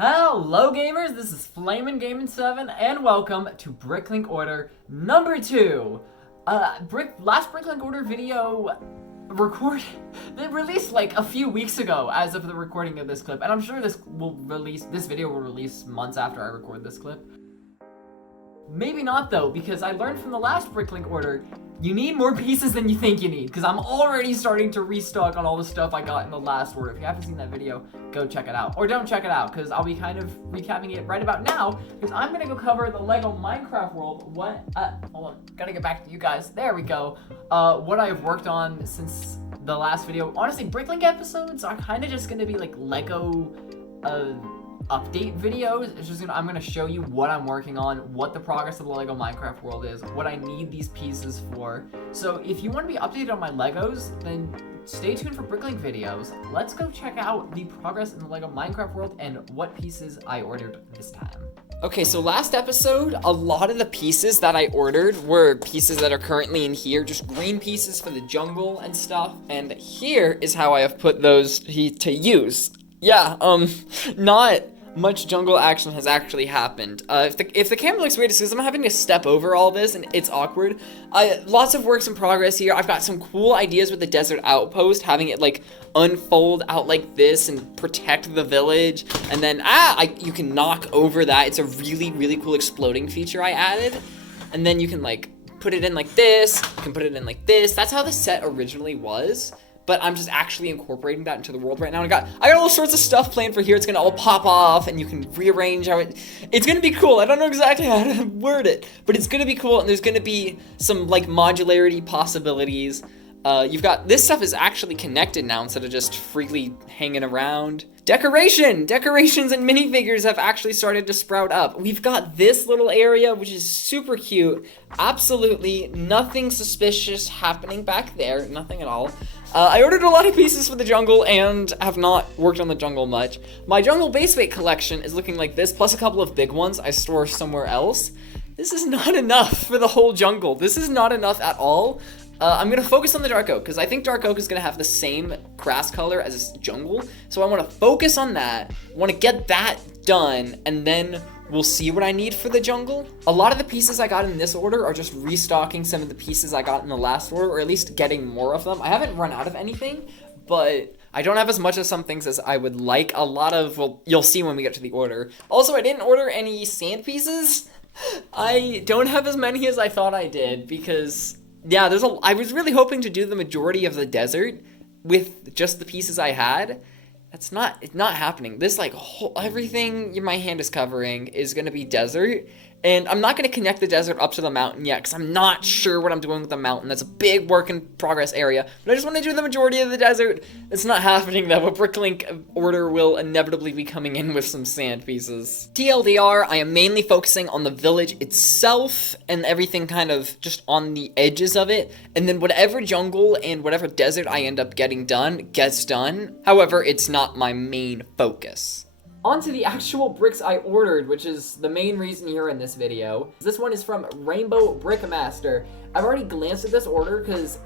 Hello gamers, this is Flamin' Gaming 7 and welcome to BrickLink order number 2. Last BrickLink order video they released like a few weeks ago as of the recording of this clip, and I'm sure this video will release months after I record this clip. Maybe not though, because I learned from the last BrickLink order you need more pieces than you think you need, because I'm already starting to restock on all the stuff I got in the last order. If you haven't seen that video, go check it out. Or don't check it out, because I'll be kind of recapping it right about now, because I'm going to go cover the LEGO Minecraft world. Hold on, gotta get back to you guys. There we go. What I've worked on since the last video. Honestly, BrickLink episodes are kind of just going to be like LEGO, update videos. I'm gonna show you what I'm working on, what the progress of the LEGO Minecraft world is, what I need these pieces for. So if you want to be updated on my Legos, then stay tuned for BrickLink videos. Let's go check out the progress in the LEGO Minecraft world and what pieces I ordered this time. Okay, so last episode, a lot of the pieces that I ordered were pieces that are currently in here, just green pieces for the jungle and stuff. And here is how I have put those to use. Yeah, not much jungle action has actually happened. If the camera looks weird, it's because I'm having to step over all this and it's awkward. Lots of works in progress here. I've got some cool ideas with the desert outpost, having it like unfold out like this and protect the village. And then, you can knock over that. It's a really, really cool exploding feature I added. And then you can like put it in like this, you can put it in like this. That's how the set originally was. But I'm just actually incorporating that into the world right now. And I got all sorts of stuff planned for here. It's gonna all pop off, and you can rearrange how it's gonna be cool. I don't know exactly how to word it, but it's gonna be cool, and there's gonna be some like modularity possibilities. You've got this stuff is actually connected now instead of just freely hanging around. Decorations and minifigures have actually started to sprout up. We've got this little area, which is super cute. Absolutely nothing suspicious happening back there, nothing at all. I ordered a lot of pieces for the jungle and have not worked on the jungle much. My jungle base weight collection is looking like this, plus a couple of big ones I store somewhere else. This is not enough for the whole jungle. This is not enough at all. I'm gonna focus on the dark oak, because I think dark oak is gonna have the same grass color as this jungle. So I wanna focus on that, wanna get that done, and then we'll see what I need for the jungle. A lot of the pieces I got in this order are just restocking some of the pieces I got in the last order, or at least getting more of them. I haven't run out of anything, but I don't have as much of some things as I would like. A lot of, well, you'll see when we get to the order. Also, I didn't order any sand pieces. I don't have as many as I thought I did, because yeah, I was really hoping to do the majority of the desert with just the pieces I had. It's not happening. This like everything my hand is covering is gonna be desert, and I'm not gonna connect the desert up to the mountain yet because I'm not sure what I'm doing with the mountain. That's a big work in progress area, but I just want to do the majority of the desert. It's not happening though. A BrickLink order will inevitably be coming in with some sand pieces. TLDR, I am mainly focusing on the village itself and everything kind of just on the edges of it, and then whatever jungle and whatever desert I end up getting done gets done. However, it's not my main focus. On to the actual bricks I ordered, which is the main reason you're in this video. This one is from Rainbowbrickmaster. I've already glanced at this order because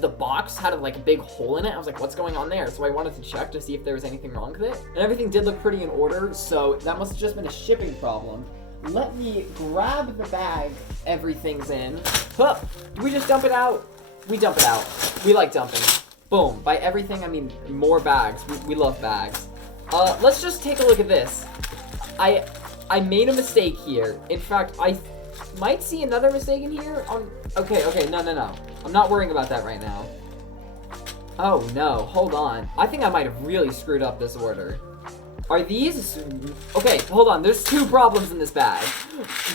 the box had like a big hole in it. I was like, what's going on there? So I wanted to check to see if there was anything wrong with it. And everything did look pretty in order, so that must have just been a shipping problem. Let me grab the bag everything's in. Huh, do we just dump it out? We dump it out. We like dumping. Boom. By everything, I mean more bags. We love bags. Let's just take a look at this. I made a mistake here. In fact, I might see another mistake in here. Okay, no. I'm not worrying about that right now. Oh no, hold on. I think I might have really screwed up this order. Are these... Okay, hold on. There's two problems in this bag.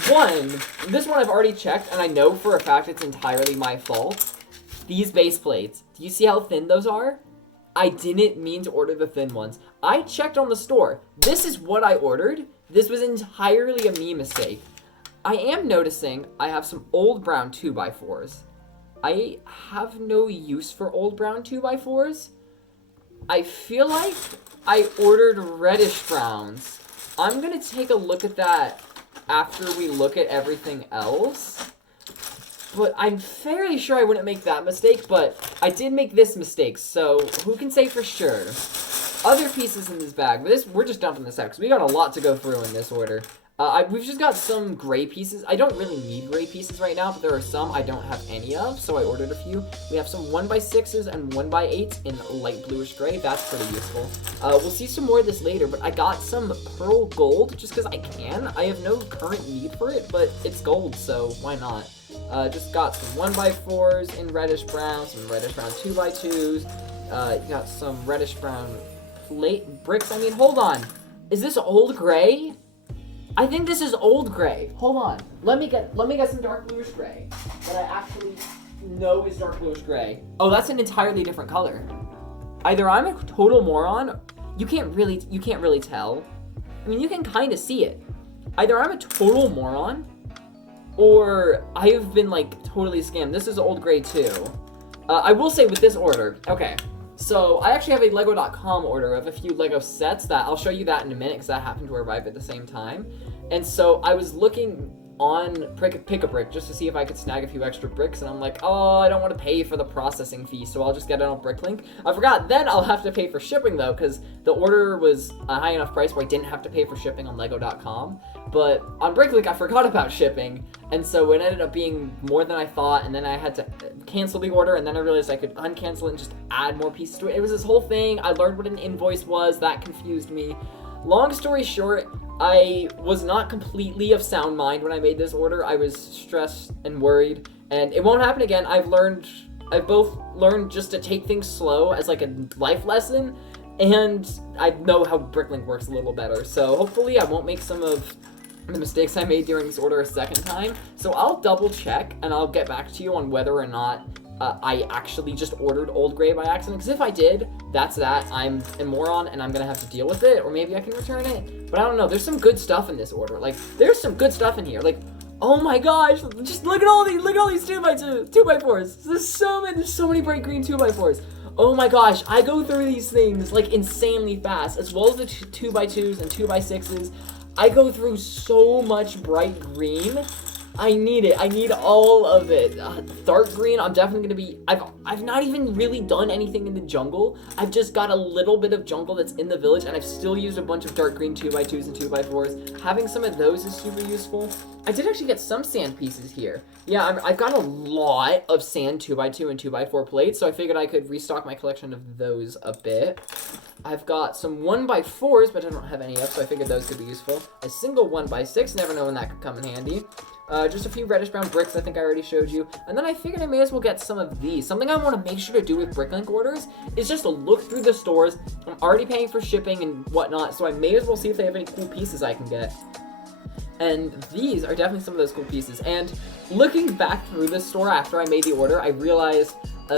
One, this one I've already checked, and I know for a fact it's entirely my fault. These base plates. Do you see how thin those are? I didn't mean to order the thin ones. I checked on the store. This is what I ordered. This was entirely a me mistake. I am noticing I have some old brown 2x4s. I have no use for old brown 2x4s. I feel like I ordered reddish browns. I'm gonna take a look at that after we look at everything else. But I'm fairly sure I wouldn't make that mistake, but I did make this mistake, so who can say for sure? other pieces in this bag, but we're just dumping this out because we got a lot to go through in this order. We've just got some gray pieces. I don't really need gray pieces right now, but there are some I don't have any of, so I ordered a few. We have some 1x6s and 1x8s in light bluish gray. That's pretty useful. We'll see some more of this later, but I got some pearl gold just because I can. I have no current need for it, but it's gold, so why not? Just got some 1x4s in reddish brown, some reddish brown 2x2s. Got some reddish brown bricks. I mean, hold on. Is this old gray? I think this is old gray. Hold on. Let me get some dark bluish gray that I actually know is dark bluish gray. Oh, that's an entirely different color. Either I'm a total moron. You can't really tell. I mean, you can kind of see it. Either I'm a total moron, or I have been like totally scammed. This is old gray too. I will say with this order, okay. So I actually have a Lego.com order of a few Lego sets that I'll show you that in a minute because that happened to arrive at the same time. And so I was looking on Pick-a-Brick just to see if I could snag a few extra bricks, and I'm like, oh, I don't want to pay for the processing fee, so I'll just get it on BrickLink. I forgot, then I'll have to pay for shipping though, because the order was a high enough price where I didn't have to pay for shipping on Lego.com. But on BrickLink, I forgot about shipping, and so it ended up being more than I thought, and then I had to cancel the order, and then I realized I could uncancel it and just add more pieces to it. It was this whole thing. I learned what an invoice was. That confused me. Long story short, I was not completely of sound mind when I made this order. I was stressed and worried, and it won't happen again. I've both learned just to take things slow as like a life lesson, and I know how BrickLink works a little better. So hopefully I won't make some of the mistakes I made during this order a second time. So I'll double check and I'll get back to you on whether or not I actually just ordered old gray by accident, because if I did, that's that. I'm a moron and I'm gonna have to deal with it, or maybe I can return it. But I don't know. There's some good stuff in this order. Like, there's some good stuff in here. Like, oh my gosh, just look at all these 2x4s. There's so many bright green 2x4s. Oh my gosh, I go through these things like insanely fast, as well as the 2x2s and 2x6s. I go through so much bright green. I need it. I need all of it. Dark green, I'm definitely going to be... I've not even really done anything in the jungle. I've just got a little bit of jungle that's in the village, and I've still used a bunch of dark green 2x2s and 2x4s. Having some of those is super useful. I did actually get some sand pieces here. Yeah, I've got a lot of sand 2x2 and 2x4 plates, so I figured I could restock my collection of those a bit. I've got some 1x4s, but I don't have any of, so I figured those could be useful. A single 1x6, never know when that could come in handy. Just a few reddish brown bricks, I think I already showed you. And then I figured I may as well get some of these. Something I want to make sure to do with BrickLink orders is just to look through the stores. I'm already paying for shipping and whatnot, so I may as well see if they have any cool pieces I can get. And these are definitely some of those cool pieces. And looking back through this store after I made the order, I realized,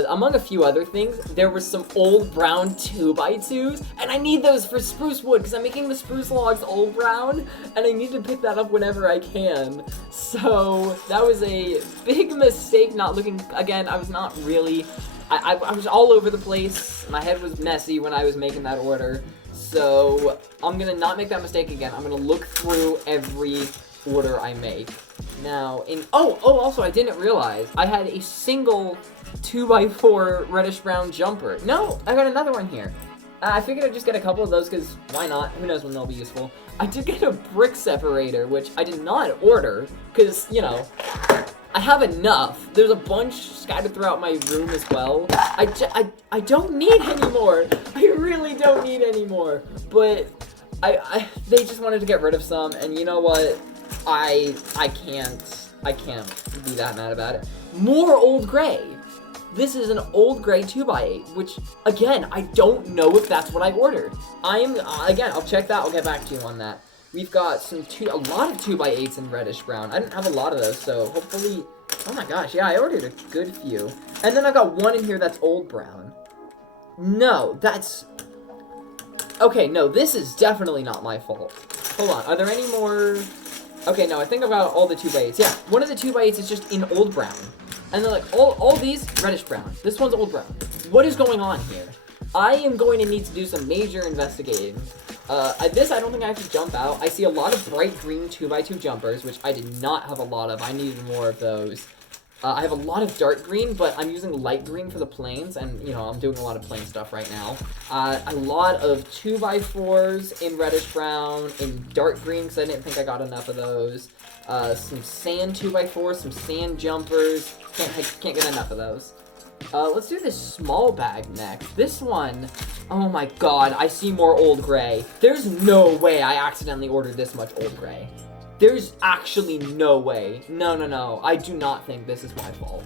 among a few other things, there was some old brown 2x2s, and I need those for spruce wood, because I'm making the spruce logs old brown, and I need to pick that up whenever I can. So, that was a big mistake not looking, again, I was not really, I was all over the place, my head was messy when I was making that order. So, I'm gonna not make that mistake again. I'm gonna look through every order I make. Now, also, I didn't realize I had a single 2x4 reddish brown jumper. No, I got another one here. I figured I'd just get a couple of those, because why not? Who knows when they'll be useful. I did get a brick separator, which I did not order, because, you know, I have enough. There's a bunch scattered throughout my room as well. I don't need any more. I really don't need any more. But they just wanted to get rid of some, and you know what? I can't be that mad about it. More old gray. This is an old gray 2x8, which, again, I don't know if that's what I ordered. Again, I'll check that, I'll get back to you on that. We've got a lot of 2x8s in reddish brown. I didn't have a lot of those, so hopefully, oh my gosh, yeah, I ordered a good few. And then I got one in here that's old brown. No, okay, no, this is definitely not my fault. Hold on, are there any more? Okay, no, I think about all the 2x8s. Yeah, one of the 2x8s is just in old brown. And then, like, all these, reddish brown. This one's old brown. What is going on here? I am going to need to do some major investigating. This, I don't think I have to jump out. I see a lot of bright green 2x2 jumpers, which I did not have a lot of. I needed more of those. I have a lot of dark green, but I'm using light green for the planes, and, you know, I'm doing a lot of plain stuff right now. A lot of 2x4s in reddish brown, in dark green, because I didn't think I got enough of those. Some sand 2x4s, some sand jumpers. Can't get enough of those. Let's do this small bag next. This one, oh my god, I see more old gray. There's no way I accidentally ordered this much old gray. There's actually no way. No. I do not think this is my fault.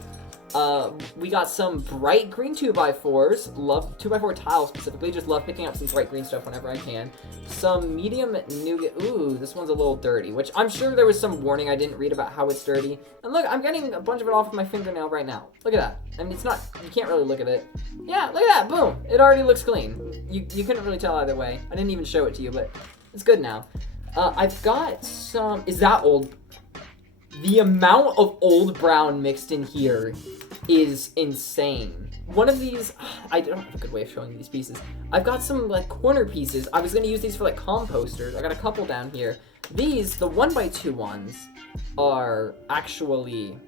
We got some bright green 2x4s. Love 2x4 tiles specifically. Just love picking up some bright green stuff whenever I can. Some medium nougat. Ooh, this one's a little dirty, which I'm sure there was some warning I didn't read about how it's dirty. And look, I'm getting a bunch of it off with my fingernail right now. Look at that. I mean, it's not, you can't really look at it. Yeah, look at that. Boom. It already looks clean. You couldn't really tell either way. I didn't even show it to you, but it's good now. I've got some, is that old? The amount of old brown mixed in here is insane. One of these, I don't have a good way of showing these pieces. I've got some like corner pieces. I was gonna use these for like composters. I got a couple down here. These, the 1x2 ones, are actually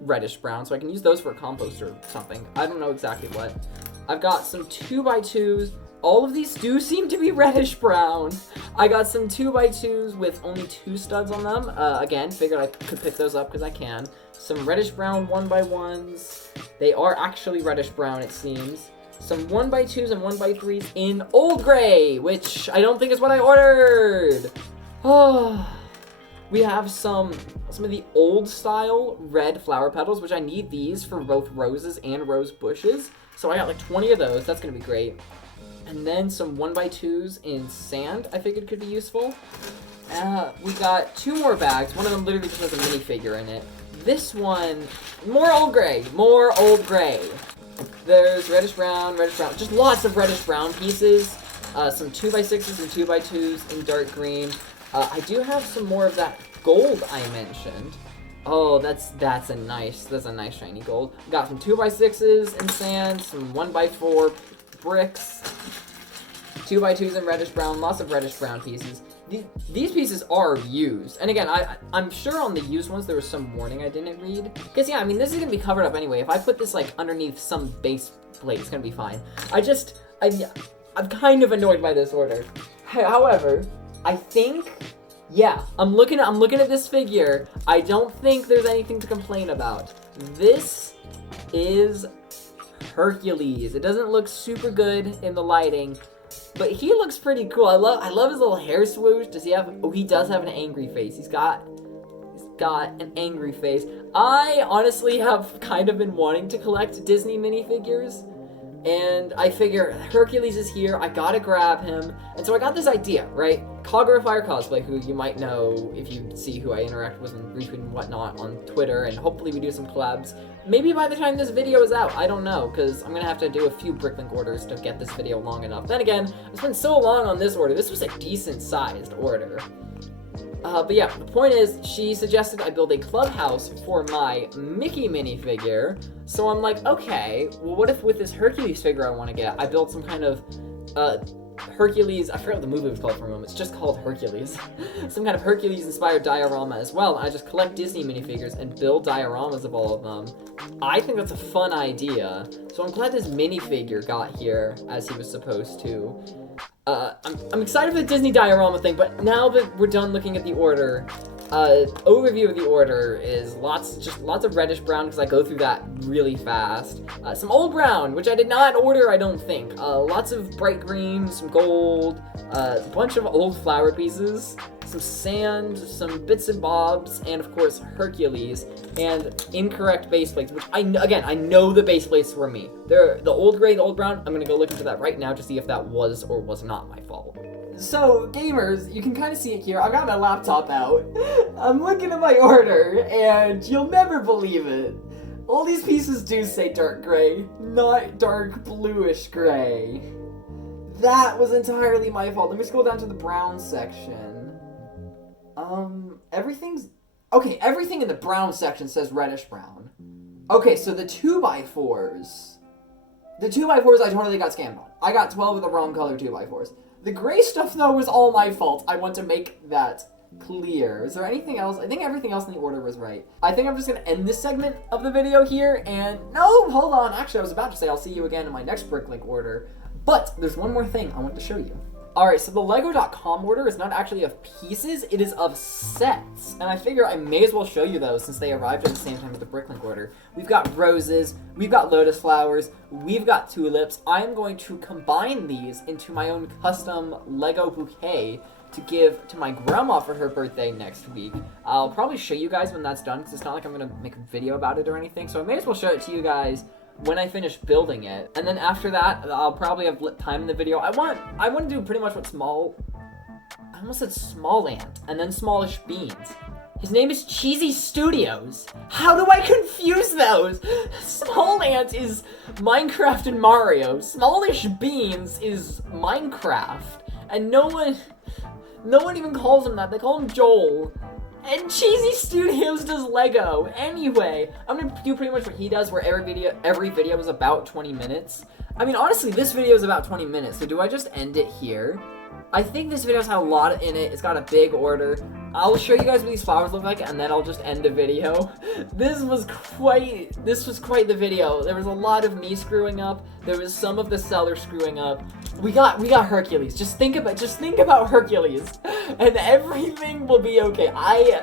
reddish brown, so I can use those for a composter or something. I don't know exactly what. I've got some 2x2s. All of these do seem to be reddish brown. I got some 2x2s with only 2 studs on them. Again, figured I could pick those up because I can. Some reddish brown 1x1s. They are actually reddish brown, it seems. Some 1x2s and 1x3s in old gray, which I don't think is what I ordered. Oh, we have some of the old style red flower petals, which I need these for both roses and rose bushes. So I got like 20 of those. That's gonna be great. And then some 1x2s in sand I figured could be useful. We got 2 more bags. One of them literally just has a minifigure in it. This one, more old gray. There's reddish brown, just lots of reddish brown pieces. Some 2x6s and 2x2s in dark green. I do have some more of that gold I mentioned. Oh, that's a nice shiny gold. Got some 2x6s in sand, some 1x4 bricks, 2x2s in reddish brown, lots of reddish brown pieces. These pieces are used. And again, I'm sure on the used ones there was some warning I didn't read. Because yeah, I mean, this is going to be covered up anyway. If I put this like underneath some base plate, it's going to be fine. I'm kind of annoyed by this order. However, I think, yeah, I'm looking at this figure. I don't think there's anything to complain about. This is Hercules. It doesn't look super good in the lighting, but he looks pretty cool. I love his little hair swoosh. Does he have, oh, he does have an angry face. He's got an angry face. I honestly have kind of been wanting to collect Disney minifigures, and I figure Hercules is here, I gotta grab him. And so I got this idea, right? Fire Cosplay, who you might know if you see who I interact with and retweet and whatnot on Twitter, and hopefully we do some collabs. Maybe by the time this video is out, I don't know, because I'm gonna have to do a few BrickLink orders to get this video long enough. Then again, I spent so long on this order. This was a decent sized order. But yeah, the point is, she suggested I build a clubhouse for my Mickey minifigure. So I'm like, okay, well, what if with this Hercules figure I want to get, I build some kind of Hercules, I forgot what the movie was called for a moment, it's just called Hercules. Some kind of Hercules-inspired diorama as well, and I just collect Disney minifigures and build dioramas of all of them. I think that's a fun idea, so I'm glad this minifigure got here as he was supposed to. I'm excited for the Disney diorama thing, but now that we're done looking at the order, overview of the order is lots of reddish brown because I go through that really fast. Some old brown, which I did not order, I don't think. Lots of bright green, some gold, a bunch of old flower pieces, some sand, some bits and bobs, and of course Hercules, and incorrect base plates, which I know the base plates were me. They're the old gray, the old brown. I'm gonna go look into that right now to see if that was or was not my fault. So, gamers, you can kind of see it here. I've got my laptop out. I'm looking at my order, and you'll never believe it. All these pieces do say dark gray, not dark bluish gray. That was entirely my fault. Let me scroll down to the brown section. Everything in the brown section says reddish brown. Okay, so the 2x4s. The 2x4s I totally got scammed on. I got 12 of the wrong color 2x4s. The gray stuff, though, was all my fault. I want to make that clear. Is there anything else? I think everything else in the order was right. I think I'm just gonna end this segment of the video here, and no, hold on. Actually, I was about to say I'll see you again in my next BrickLink order, but there's one more thing I want to show you. Alright, so the Lego.com order is not actually of pieces, it is of sets. And I figure I may as well show you those since they arrived at the same time as the BrickLink order. We've got roses, we've got lotus flowers, we've got tulips. I'm going to combine these into my own custom Lego bouquet to give to my grandma for her birthday next week. I'll probably show you guys when that's done because it's not like I'm going to make a video about it or anything. So I may as well show it to you guys when I finish building it. And then after that, I'll probably have time in the video. I want to do pretty much what I almost said Small Ant, and then Smallish Beans. His name is Cheesy Studios. How do I confuse those? Small Ant is Minecraft and Mario. Smallish Beans is Minecraft. And no one even calls him that. They call him Joel. And Cheesy Studios does Lego. Anyway, I'm gonna do pretty much what he does, where every video is about 20 minutes. I mean, honestly, this video is about 20 minutes, so do I just end it here? I think this video's had a lot in it. It's got a big order. I'll show you guys what these flowers look like, and then I'll just end the video. This was quite the video. There was a lot of me screwing up. There was some of the seller screwing up. We got Hercules. Just think about Hercules, and everything will be okay. I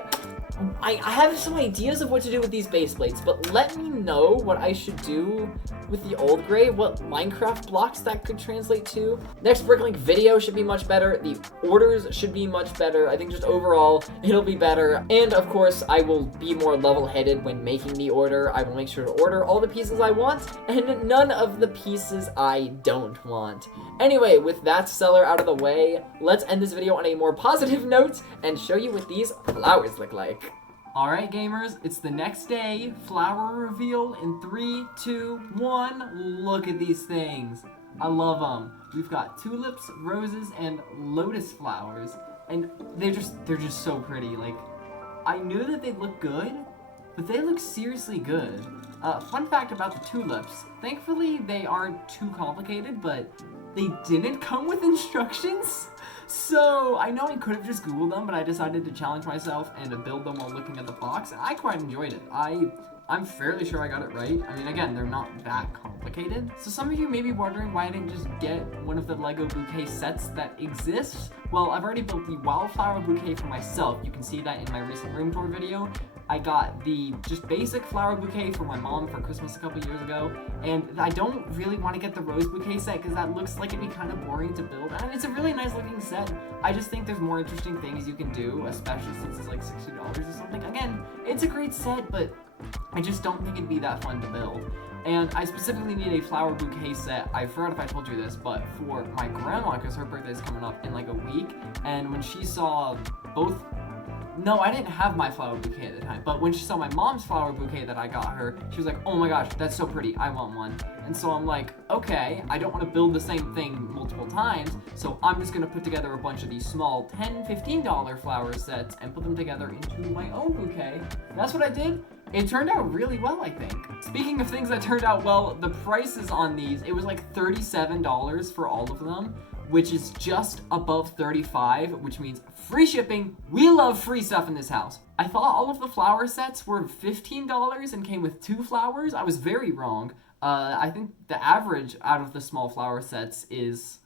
have some ideas of what to do with these base plates, but let me know what I should do with the old gray, what Minecraft blocks that could translate to. Next BrickLink video should be much better. The orders should be much better. I think just overall, it'll be better. And of course, I will be more level-headed when making the order. I will make sure to order all the pieces I want and none of the pieces I don't want. Anyway, with that seller out of the way, let's end this video on a more positive note and show you what these flowers look like. Alright gamers, it's the next day, flower reveal in 3, 2, 1, look at these things. I love them. We've got tulips, roses, and lotus flowers, and they're just so pretty. Like, I knew that they'd look good, but they look seriously good. Fun fact about the tulips, thankfully they aren't too complicated, but they didn't come with instructions. So, I know I could have just Googled them, but I decided to challenge myself and to build them while looking at the box, and I quite enjoyed it. I'm fairly sure I got it right. I mean, again, they're not that complicated. So some of you may be wondering why I didn't just get one of the Lego bouquet sets that exists. Well, I've already built the wildflower bouquet for myself. You can see that in my recent room tour video. I got the just basic flower bouquet for my mom for Christmas a couple years ago, and I don't really want to get the rose bouquet set because that looks like it'd be kind of boring to build, and it's a really nice looking set. I just think there's more interesting things you can do, especially since it's like $60 or something. Again, it's a great set, but I just don't think it'd be that fun to build. And I specifically need a flower bouquet set. I forgot if I told you this, but for my grandma, because her birthday is coming up in like a week, and when she saw both... No, I didn't have my flower bouquet at the time, but when she saw my mom's flower bouquet that I got her, she was like, oh my gosh, that's so pretty, I want one. And so I'm like, okay, I don't want to build the same thing multiple times, so I'm just going to put together a bunch of these small $10, $15 flower sets and put them together into my own bouquet. And that's what I did. It turned out really well, I think. Speaking of things that turned out well, the prices on these, it was like $37 for all of them, which is just above $35, which means free shipping. We love free stuff in this house. I thought all of the flower sets were $15 and came with 2 flowers. I was very wrong. I think the average out of the small flower sets is,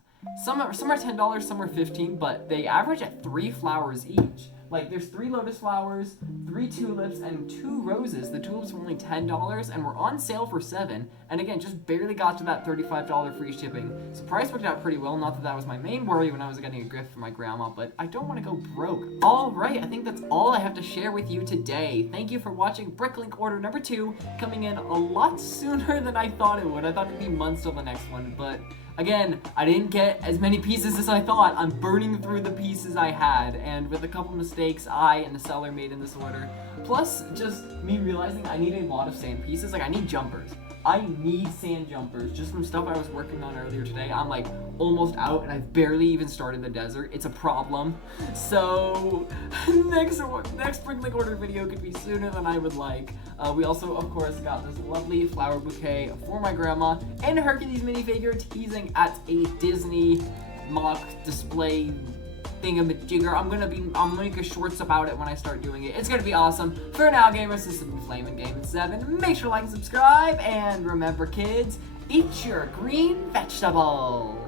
some are $10, some are $15, but they average at 3 flowers each. Like, there's 3 lotus flowers, 3 tulips, and 2 roses. The tulips were only $10, and were on sale for $7. And again, just barely got to that $35 free shipping. So price worked out pretty well. Not that that was my main worry when I was getting a gift for my grandma, but I don't want to go broke. Alright, I think that's all I have to share with you today. Thank you for watching BrickLink order number 2, coming in a lot sooner than I thought it would. I thought it'd be months till the next one, but... Again, I didn't get as many pieces as I thought. I'm burning through the pieces I had, and with a couple mistakes I and the seller made in this order, plus just me realizing I need a lot of sand pieces. Like, I need jumpers. I need sand jumpers, just from stuff I was working on earlier today. I'm like almost out, and I've barely even started the desert. It's a problem. So next BrickLink order video could be sooner than I would like. We also, of course, got this lovely flower bouquet for my grandma and a Hercules minifigure teasing at a Disney mock display thingamajigger. I'll make a shorts about it when I start doing it. It's gonna be awesome. For now, gamers, this has been Flamin' Gaming 7. Make sure to like and subscribe, and remember, kids, eat your green vegetables.